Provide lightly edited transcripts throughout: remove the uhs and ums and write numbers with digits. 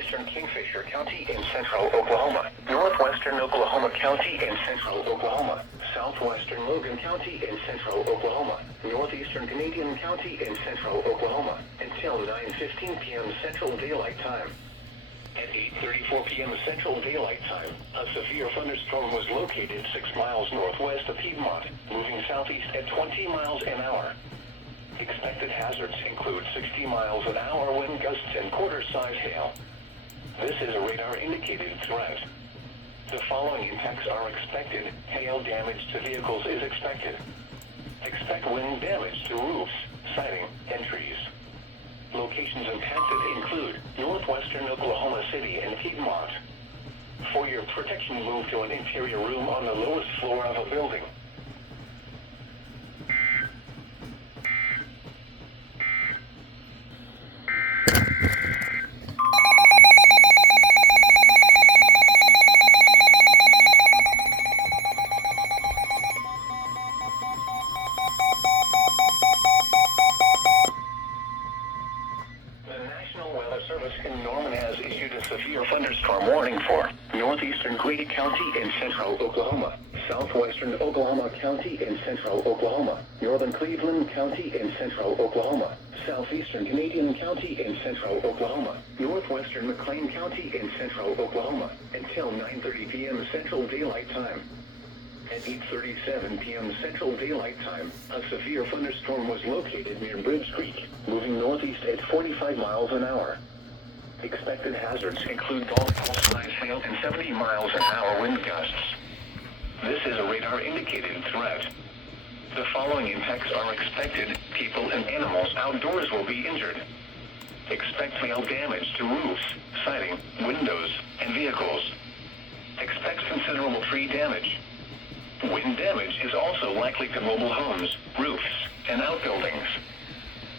northeastern Kingfisher County in central Oklahoma, northwestern Oklahoma County in central Oklahoma, southwestern Logan County in central Oklahoma, northeastern Canadian County in central Oklahoma, until 9:15 p.m. Central Daylight Time. At 8:34 p.m. Central Daylight Time, a severe thunderstorm was located 6 miles northwest of Piedmont, moving southeast at 20 miles an hour. Expected hazards include 60 miles an hour wind gusts and quarter-size hail. This is a radar-indicated threat. The following impacts are expected. Hail damage to vehicles is expected. Expect wind damage to roofs, siding, and trees. Locations impacted include northwestern Oklahoma City and Piedmont. For your protection, move to an interior room on the lowest floor of a building. In Norman has issued a severe thunderstorm warning for northeastern Grady County in central Oklahoma, southwestern Oklahoma County in central Oklahoma, northern Cleveland County in central Oklahoma, southeastern Canadian County in central Oklahoma, northwestern McLean County in central Oklahoma, until 9:30 p.m. Central Daylight Time. At 8:37 p.m. Central Daylight Time, a severe thunderstorm was located near Bridge Creek, moving northeast at 45 miles an hour. Expected hazards include golf ball-sized hail and 70 miles an hour wind gusts. This is a radar-indicated threat. The following impacts are expected. People and animals outdoors will be injured. Expect hail damage to roofs, siding, windows, and vehicles. Expect considerable tree damage. Wind damage is also likely to mobile homes, roofs, and outbuildings.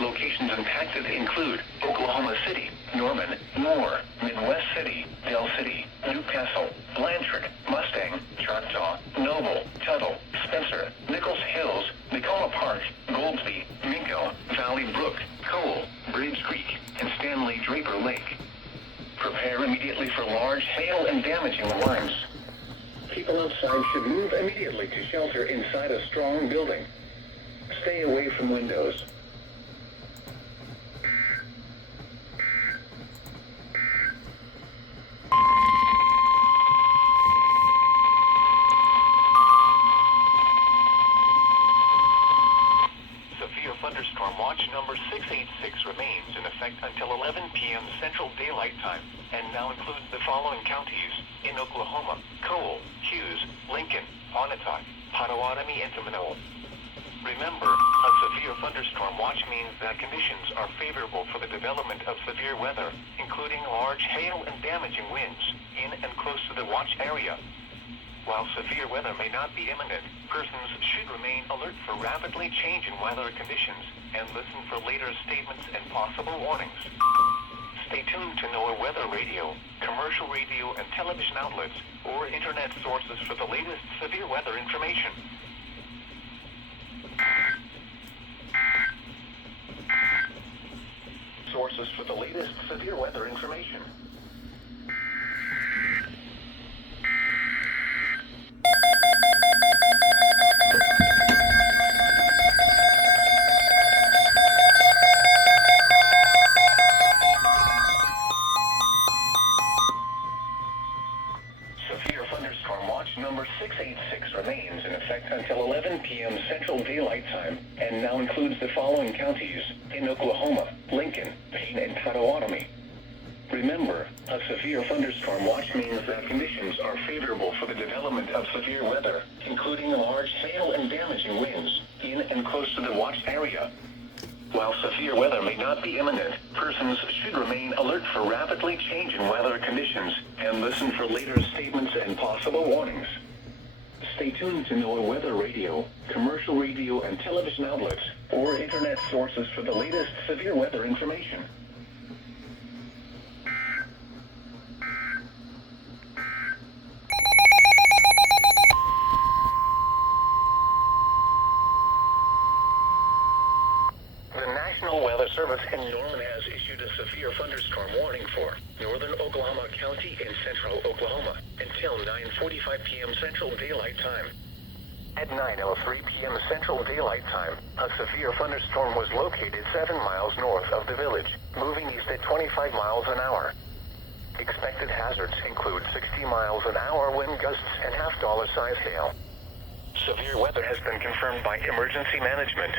Locations impacted include Oklahoma City, Norman, Moore, Midwest City, Dell City, Newcastle, Blanchard, Mustang, Choctaw, Noble, Tuttle, Spencer, Nichols Hills, Tacoma Park, Goldsby, Minko, Valley Brook, Cole, Bridge Creek, and Stanley Draper Lake. Prepare immediately for large hail and damaging winds. People outside should move immediately to shelter inside a strong building. Stay away from windows. Thunderstorm watch number 686 remains in effect until 11 p.m. Central Daylight Time, and now includes the following counties in Oklahoma: Cole, Hughes, Lincoln, Onatopp, Potawatomi, and Seminole. Remember, a severe thunderstorm watch means that conditions are favorable for the development of severe weather, including large hail and damaging winds, in and close to the watch area. While severe weather may not be imminent, persons should remain alert for rapidly changing weather conditions and listen for later statements and possible warnings. Stay tuned to NOAA weather radio, commercial radio and television outlets, or internet sources for the latest severe weather information. Sources for the latest severe weather information. Severe thunderstorm watch number 686 remains in effect until 11 p.m. Central Daylight Time, and now includes the following counties in Oklahoma: Lincoln, Payne, and Potawatomi. Remember, a severe thunderstorm watch means that conditions are favorable for the development of severe weather, including large hail and damaging winds, in and close to the watch area. While severe weather may not be imminent, persons should remain alert for rapidly changing weather conditions and listen for later statements and possible warnings. Stay tuned to NOAA weather radio, commercial radio and television outlets, or internet sources for the latest severe weather information. The National Weather Service in Norman has issued a severe thunderstorm warning for northern Oklahoma. County in central Oklahoma until 9:45 p.m. Central Daylight Time. At 9:03 p.m. Central Daylight Time, a severe thunderstorm was located 7 miles north of the village, moving east at 25 miles an hour. Expected hazards include 60 miles an hour wind gusts and half-dollar size hail. Severe weather has been confirmed by emergency management.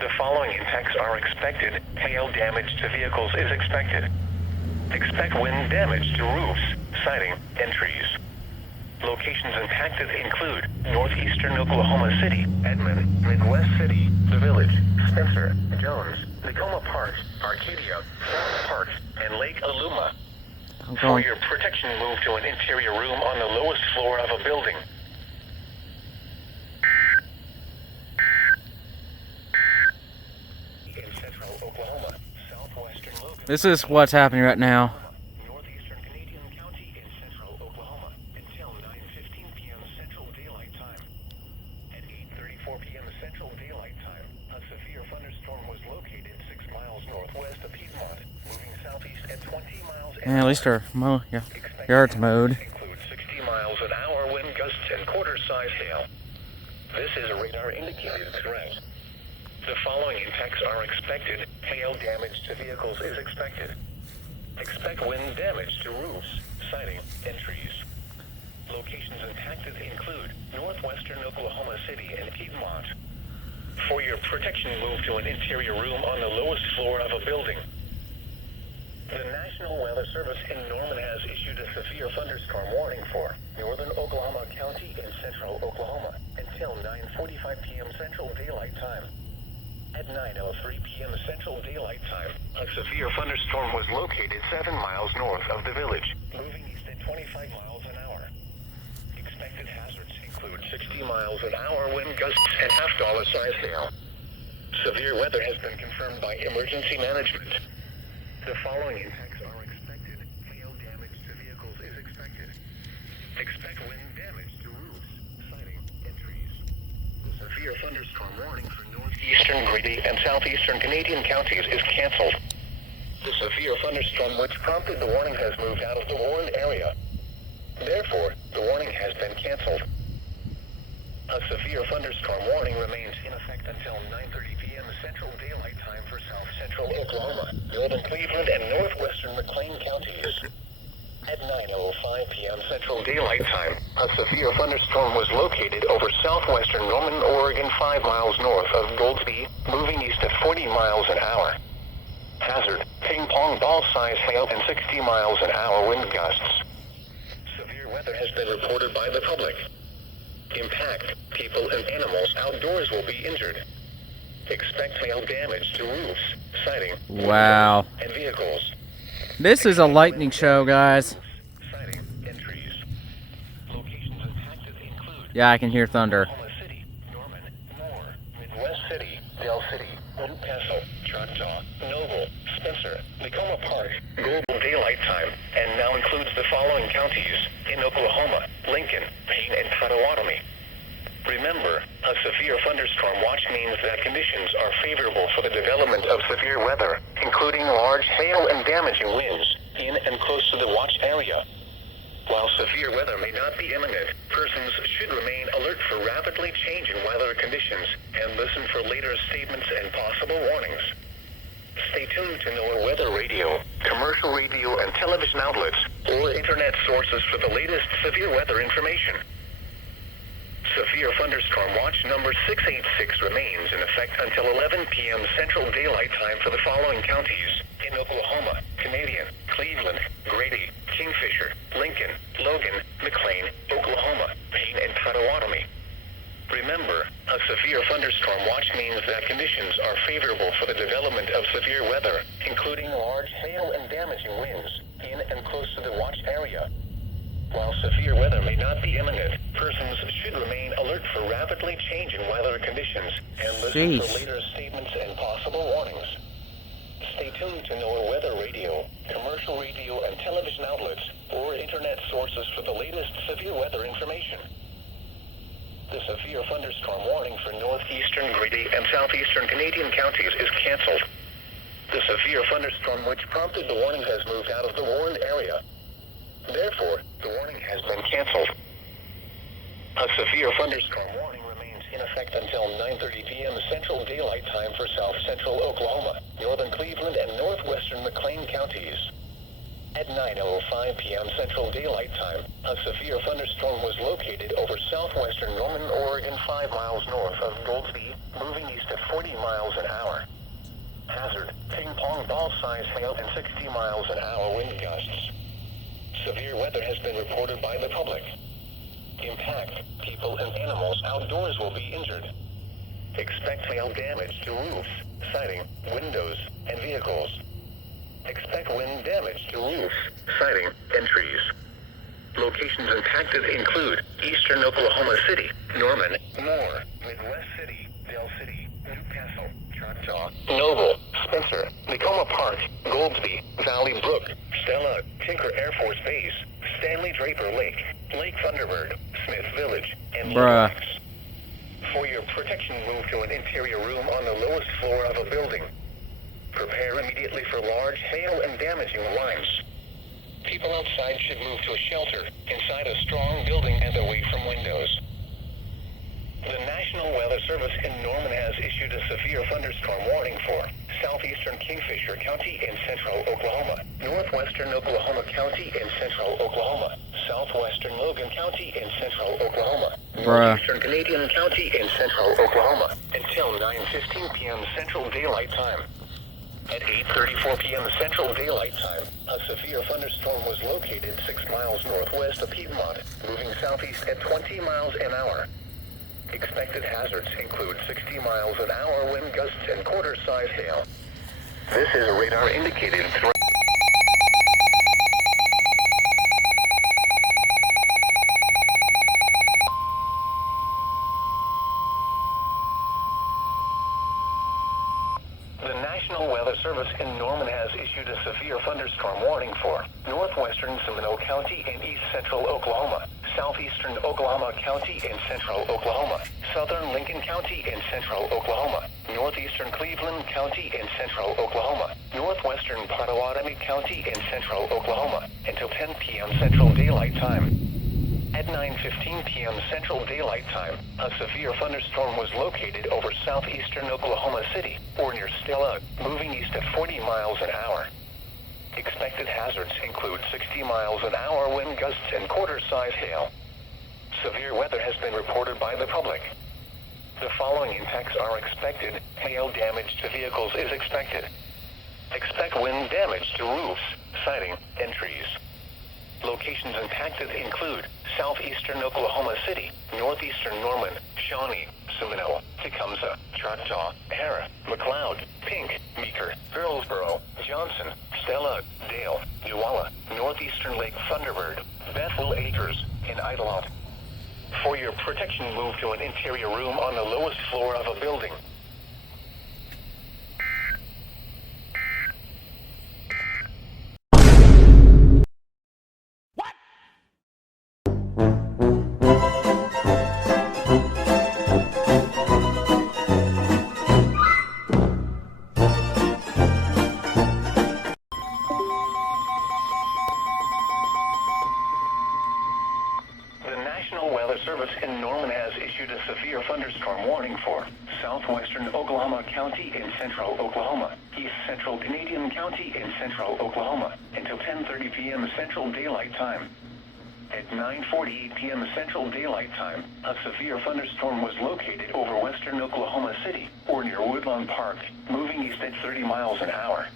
The following impacts are expected. Hail damage to vehicles is expected. Expect wind damage to roofs, siding, and trees. Locations impacted include northeastern Oklahoma City, Edmond, Midwest City, The Village, Spencer, Jones, Tacoma Park, Arcadia, South Park, and Lake Aluma. For your protection, move to an interior room on the lowest floor of a building. In central Oklahoma, southwestern Logan. This is what's happening right now. Northeastern Canadian County in central Oklahoma until 9:15 p.m. Central Daylight Time. At 8:34 p.m. Central Daylight Time, a severe thunderstorm was located 6 miles northwest of Piedmont, moving southeast at 20 miles an hour. Yeah, at least our yard's mowed. Include 60 miles an hour wind gusts and quarter-size hail. This is a radar-indicated threat. The following impacts are expected. Hail damage to vehicles is expected. Expect wind damage to roofs, siding, and trees. Locations impacted include northwestern Oklahoma City and Piedmont. For your protection, move to an interior room on the lowest floor of a building. The National Weather Service in Norman has issued a severe thunderstorm warning for northern Oklahoma County in central Oklahoma until 9:45 p.m. Central Daylight Time. At 9:03 p.m. Central Daylight Time, a severe thunderstorm was located 7 miles north of the village, moving east at 25 miles an hour. Expected hazards include 60 miles an hour wind gusts and half-dollar size hail. Severe weather has been confirmed by emergency management. The following impacts are expected. Hail damage to vehicles is expected. Expect wind damage to roofs, siding, and trees. The severe thunderstorm warning for northeastern, Grady, and southeastern Canadian counties is canceled. The severe thunderstorm which prompted the warning has moved out of the warned area. Therefore, the warning has been canceled. A severe thunderstorm warning remains in effect until 9:30 p.m. Central Daylight Time for south central Oklahoma, northern Cleveland, and northwestern McLean counties. At 9:05 p.m. Central Daylight Time, a severe thunderstorm was located over southwestern Norman, Oregon, 5 miles north of Goldsby, moving east at 40 miles an hour. Hazard, ping-pong ball-size hail and 60 miles an hour wind gusts. Severe weather has been reported by the public. Impact, people and animals outdoors will be injured. Expect hail damage to roofs, siding, Wow. and vehicles. This is a lightning show, guys. Siding and trees. Locations impacted include Yeah, I can hear thunder. Oklahoma City, Norman, Moore, Midwest City, Del City, El Paso, Choctaw, Noble, Spencer, Tacoma Park, Global Daylight Time, and now includes the following counties in Oklahoma: Lincoln, Payne, and Potawatomi. Remember, a severe thunderstorm watch means that conditions are favorable for the development of severe weather, including large hail and damaging winds, in and close to the watch area. While severe weather may not be imminent, persons should remain alert for rapidly changing weather conditions and listen for later statements and possible warnings. Stay tuned to NOAA weather radio, commercial radio and television outlets, or internet sources for the latest severe weather information. Severe thunderstorm watch number 686 remains in effect until 11 p.m. Central Daylight Time for the following counties in Oklahoma: Canadian, Cleveland, Grady, Kingfisher, Lincoln, Logan, McLean, Oklahoma, Payne, and Potawatomi. Remember, a severe thunderstorm watch means that conditions are favorable for the development of severe weather, including large hail and damaging winds, in and close to the watch area. While severe weather may not be imminent, persons should remain alert for rapidly changing weather conditions and listen for later statements and possible warnings. Stay tuned to NOAA weather radio, commercial radio and television outlets, or internet sources for the latest severe weather information. The severe thunderstorm warning for northeastern, Grady, and southeastern Canadian counties is canceled. The severe thunderstorm which prompted the warning has moved out of the warned area. Therefore, the warning has been canceled. A severe thunderstorm warning remains in effect until 9:30 p.m. Central Daylight Time for south central Oklahoma, northern Cleveland, and northwestern McLean counties. At 9:05 p.m. Central Daylight Time, a severe thunderstorm was located over southwestern Norman, Oregon, 5 miles north of Goldsby, moving east at 40 miles an hour. Hazard, ping-pong ball-size hail and 60 miles an hour wind gusts. Severe weather has been reported by the public. Impact, people and animals outdoors will be injured. Expect hail damage to roofs, siding, windows, and vehicles. Expect wind damage to roofs, siding, and trees. Locations impacted include eastern Oklahoma City, Norman, Moore, Midwest City, Dell City, Newcastle, Choctaw, Noble, Spencer, Tacoma Park, Goldsby, Valley Brook, Stella, Tinker Air Force Base, Stanley Draper Lake, Lake Thunderbird, Smith Village, and Little Bruh. Rocks. For your protection, move to an interior room on the lowest floor of a building. Prepare immediately for large hail and damaging winds. People outside should move to a shelter inside a strong building and away from windows. The National Weather Service in Norman has issued a severe thunderstorm warning for southeastern Kingfisher County in central Oklahoma, northwestern Oklahoma County in central Oklahoma, southwestern Logan County in central Oklahoma, northeastern Canadian County in central Oklahoma, until 9:15 p.m. Central Daylight Time. At 8:34 p.m. Central Daylight Time, a severe thunderstorm was located 6 miles northwest of Piedmont, moving southeast at 20 miles an hour. Expected hazards include 60 miles an hour wind gusts and quarter-size hail. This is a radar-indicated threat. The National Weather Service in Norman has issued a severe thunderstorm warning for northwestern Seminole County and east central Oklahoma, southeastern Oklahoma County and central Oklahoma, southern Lincoln County and central Oklahoma, northeastern Cleveland County and central Oklahoma, northwestern Pottawatomie County and central Oklahoma, until 10 p.m. Central Daylight Time. At 9:15 p.m. Central Daylight Time, a severe thunderstorm was located over southeastern Oklahoma City, or near Stella, moving east at 40 miles an hour. Expected hazards include 60 miles an hour wind gusts and quarter-size hail. Severe weather has been reported by the public. The following impacts are expected. Hail damage to vehicles is expected. Expect wind damage to roofs, siding, and trees. Locations impacted include southeastern Oklahoma City, northeastern Norman, Shawnee, Seminole, Tecumseh, Choctaw, Harrah, McLeod, Pink, Meeker, Hillsboro, Johnson, Stella, Dale, Neuala, northeastern Lake Thunderbird, Bethel Acres, and Idelot. For your protection, move to an interior room on the lowest floor of a building. The National Weather Service in Norman has issued a severe thunderstorm warning for southwestern Oklahoma County in central Oklahoma, east central Canadian County in central Oklahoma, until 10:30 p.m. Central Daylight Time. At 9:48 p.m. Central Daylight Time, a severe thunderstorm was located over western Oklahoma City, or near Woodlawn Park, moving east at 30 miles an hour.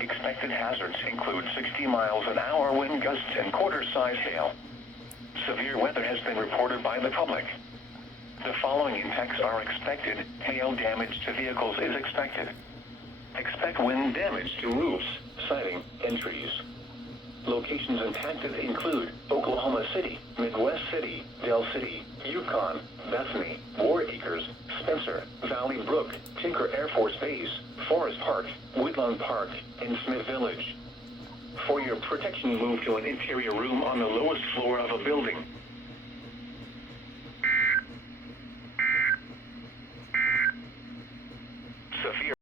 Expected hazards include 60 miles an hour wind gusts and quarter-size hail. Severe weather has been reported by the public. The following impacts are expected. Hail damage to vehicles is expected. Expect wind damage to roofs, siding, and trees. Locations impacted include Oklahoma City, Midwest City, Dell City, Yukon, Bethany, War Acres, Spencer, Valley Brook, Tinker Air Force Base, Forest Park, Woodlawn Park, and Smith Village. For your protection, move to an interior room on the lowest floor of a building. Severe